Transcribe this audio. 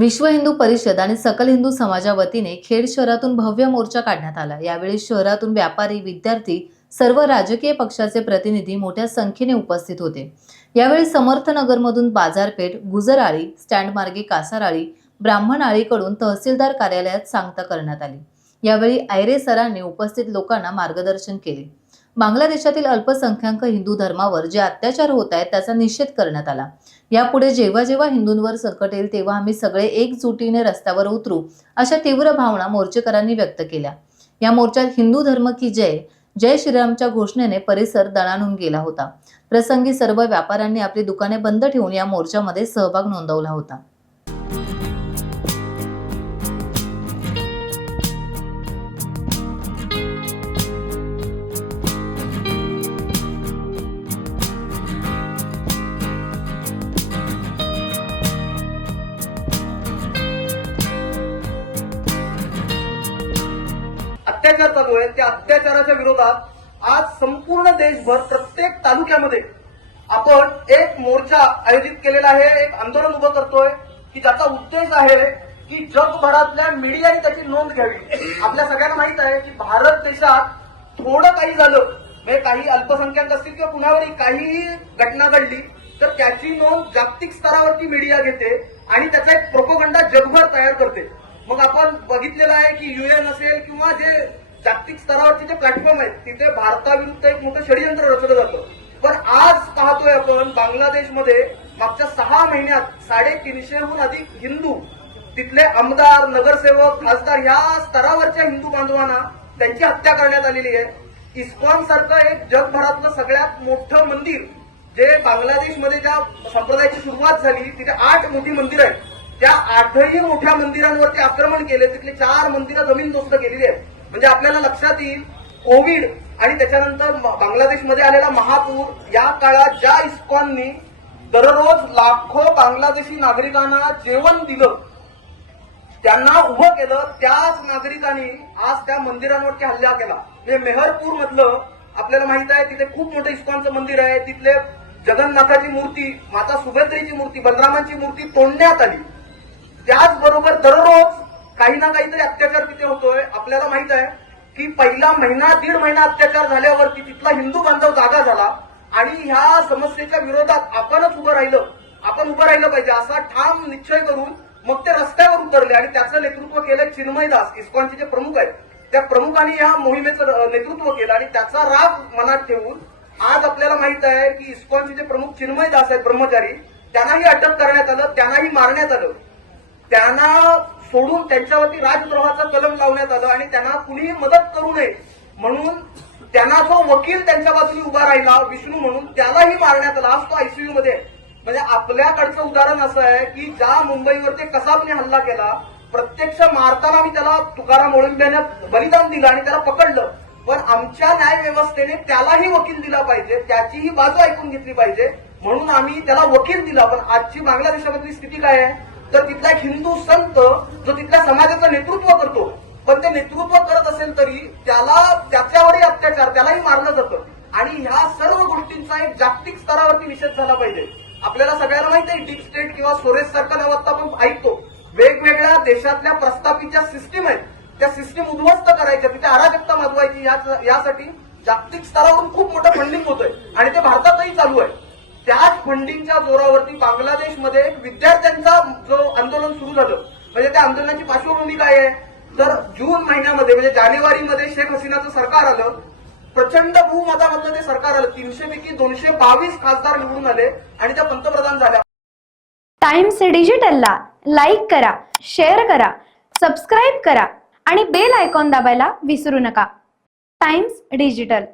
विश्व हिंदू परिषद आणि सकल हिंदू समाजा वतीने खेड शहरातून भव्य मोर्चा काढण्यात आला। यावेळी शहरातून व्यापारी, विद्यार्थी, सर्व राजकीय पक्षाचे प्रतिनिधी मोठ्या संख्येने उपस्थित होते। यावेळी समर्थनगरमधून बाजारपेठ, गुजराळी, स्टँड मार्गे कासाराळी, ब्राह्मणआळीकडून तहसीलदार कार्यालयात सांगता करण्यात आली। यावेळी आयरे सरांनी उपस्थित लोकांना मार्गदर्शन केले। बांगलादेशातील अल्पसंख्याक हिंदू धर्मावर जे अत्याचार होत आहेत त्याचा निषेध करण्यात आला। यापुढे जेव्हा जेव्हा हिंदूंवर संकट येईल तेव्हा आम्ही सगळे एकजुटीने रस्त्यावर उतरू, अशा तीव्र भावना मोर्चेकरांनी व्यक्त केल्या। या मोर्चात हिंदू धर्म की जय, जय श्रीरामच्या घोषणेने परिसर दणाणून गेला होता। प्रसंगी सर्व व्यापाऱ्यांनी आपली दुकाने बंद ठेवून या मोर्चामध्ये सहभाग नोंदवला होता। अत्याचार चालू आहे, त्या अत्याचाराच्या विरोधात आज संपूर्ण देशभर प्रत्येक तालुक्यामध्ये आपण एक मोर्चा आयोजित केलेला आहे, एक आंदोलन उभं करतोय की ज्याचा उद्देश आहे की जगभरातल्या मीडियाने त्याची नोंद घ्यावी। आपल्या सगळ्यांना माहित आहे की भारत देशात थोडं काही झालं, म्हणजे काही अल्पसंख्याक असतील किंवा कुणावरही काहीही घटना घडली तर त्याची नोंद जागतिक स्तरावरती मीडिया घेते आणि त्याचा एक प्रोपोगंडा जगभर तयार करते। मग आपण बघितलेलं आहे की UN असेल किंवा जे जागतिक स्तरावरचे जे प्लॅटफॉर्म आहेत तिथे भारताविरुद्ध एक मोठं षडयंत्र रचलं जातं। पण आज पाहतोय आपण बांगलादेशमध्ये मागच्या 6 महिन्यात 350हून अधिक हिंदू, तिथले आमदार, नगरसेवक, खासदार या स्तरावरच्या हिंदू बांधवांना त्यांची हत्या करण्यात आलेली आहे। इस्कॉन सारखं एक जगभरातलं सगळ्यात मोठं मंदिर, जे बांगलादेशमध्ये ज्या संप्रदायाची सुरुवात झाली तिथे 8 मोठी मंदिरं आहेत, त्या 8ही मोठ्या मंदिरांवरती आक्रमण केले, तिथले 4 मंदिरं जमीनदोस्त केलेली आहेत। म्हणजे आपल्याला लक्षात येईल कोविड आणि त्याच्यानंतर बांगलादेशमध्ये आलेला महापूर या काळात ज्या इस्कॉननी दररोज लाखो बांगलादेशी नागरिकांना जेवण दिलं, त्यांना उभं केलं, त्याच नागरिकांनी आज त्या मंदिरांवरती हल्ला केला। म्हणजे मेहरपूर मधलं आपल्याला माहित आहे तिथे खूप मोठं इस्कॉनचं मंदिर आहे, तिथले जगन्नाथाची मूर्ती, माता सुभद्रेची मूर्ती, बलरामांची मूर्ती तोडण्यात आली। त्याचबरोबर दररोज काही ना काहीतरी अत्याचार तिथे होतोय। आपल्याला माहित आहे की पहिला महिना 1.5 महिना अत्याचार झाल्यावरती तिथला हिंदू बांधव जागा झाला आणि ह्या समस्येच्या विरोधात आपणच उभं राहिलं पाहिजे असा ठाम निश्चय करून मग ते रस्त्यावर उतरले आणि त्याचं नेतृत्व केलं चिन्मय दास, इस्कॉनचे जे प्रमुख आहेत त्या प्रमुखांनी या मोहिमेचं नेतृत्व केलं आणि त्याचा राग मनात ठेवून आज आपल्याला माहित आहे की इस्कॉनचे जे प्रमुख चिन्मय दास आहेत ब्रह्मचारी, त्यांनाही अटक करण्यात आलं, त्यांनाही मारण्यात आलं, त्यांना सोडून त्यांच्यावरती राजद्रोहाचा कलम लावण्यात आलं आणि त्यांना कुणीही मदत करू नये म्हणून त्यांना जो वकील त्यांच्या बाजूने उभा राहिला विष्णू म्हणून, त्यालाही मारण्यात आला। आज तो आयसीयू मध्ये। म्हणजे आपल्याकडचं उदाहरण असं आहे की ज्या मुंबईवरती कसाबने हल्ला केला, प्रत्यक्ष मारताना मी त्याला तुकाराम ओळंब्याने बलिदान दिलं आणि त्याला पकडलं, पण आमच्या न्याय व्यवस्थेने त्यालाही वकील दिला पाहिजे, त्याचीही बाजू ऐकून घेतली पाहिजे म्हणून आम्ही त्याला वकील दिला। पण आजची बांगलादेशामधली स्थिती काय आहे तर तिथला एक हिंदू संत जो तिथल्या समाजाचं नेतृत्व करतो, पण ते नेतृत्व करत असेल तरी त्याच्यावरही अत्याचार, त्यालाही मारलं जातं आणि ह्या सर्व गोष्टींचा एक जागतिक स्तरावरती निषेध झाला पाहिजे। आपल्याला सगळ्याला माहिती आहे डीप स्टेट किंवा सोरेस सारखं नाव आता आपण ऐकतो, वेगवेगळ्या देशातल्या प्रस्थापित ज्या सिस्टीम आहेत त्या सिस्टीम उद्ध्वस्त करायच्या, तिथे अराजकता माजवायची, यासाठी जागतिक स्तरावरून खूप मोठं फंडिंग होतंय आणि ते भारतातही चालू आहे। त्याच फंडिंगच्या जोरावरती बांगलादेशमध्ये एक विद्यार्थ्यांचा जो आंदोलन सुरू झालं, म्हणजे त्या आंदोलनाची पार्श्वभूमी काय आहे तर जून महिन्यामध्ये म्हणजे जानेवारीमध्ये शेख हसीनाचं सरकार आलं, प्रचंड बहुमतामधलं ते सरकार आलं, 300 पैकी 222 खासदार निवडून आले आणि त्या पंतप्रधान झाल्या। टाइम्स डिजिटलला लाईक करा, शेअर करा, सबस्क्राईब करा आणि बेल आयकॉन दाबायला विसरू नका। Times digital.